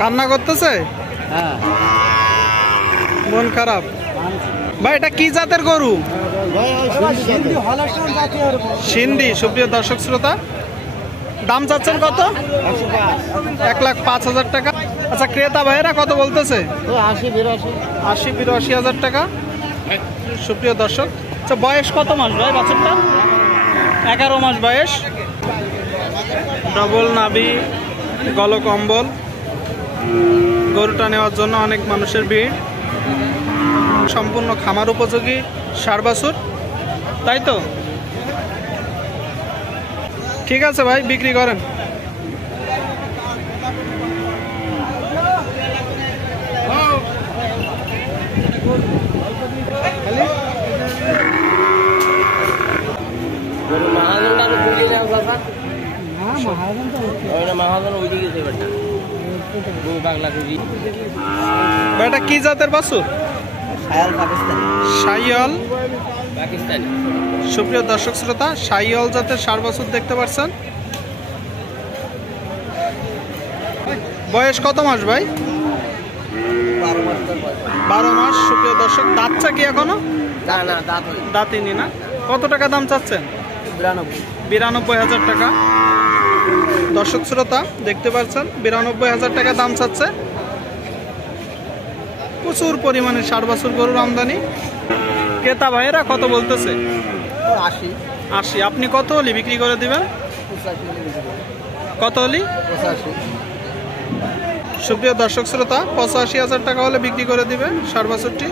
কান্না করতেছে, মন খারাপ। ভাই এটা কি জাতের গরু? সিন্ধি। সুপ্রিয় দর্শক শ্রোতা, দাম চাচ্ছেন কত? 1,05,000 টাকা। আচ্ছা, ক্রেতা ভাইয়েরা কত বলতেছে? 80-82,000 টাকা। সুপ্রিয় দর্শক, আচ্ছা বয়স কত মাস ভাই বাছুরটা? 11 মাস বয়স। ডবল নাভি, গলকম্বল। গরুটা নেওয়ার জন্য অনেক মানুষের ভিড়। সম্পূর্ণ খামার উপযোগী ষাঁড় বাছুর, তাই তো? ঠিক আছে ভাই, বিক্রি করেন। এটা কি জাতের বাছুর? শাহিওয়াল পাকিস্তানি। সুপ্রিয় দর্শক শ্রোতা, শাহিওয়াল জাতের ষাঁড় বাছুর দেখতে পাচ্ছেন। বয়স কত মাস ভাই? 12 মাস। সুপ্রিয় দর্শক, দাঁতটা কি এখনো? দাঁতিনি না। কত টাকা দাম চাচ্ছেন? 92,000 টাকা। দর্শক শ্রোতা দেখতে পাচ্ছেন, 92,000 টাকা দাম চাচ্ছে। প্রচুর পরিমাণে ষাঁড় বাছুর গরুর আমদানি। ক্রেতা ভাইয়েরা কত বলতেছে? 80। আপনি কত হলে বিক্রি করে দিবেন? কত হলি? 85। সুপ্রিয় দর্শক শ্রোতা, 85,000 টাকা হলে বিক্রি করে দিবে ষাঁড় বাছুরটি।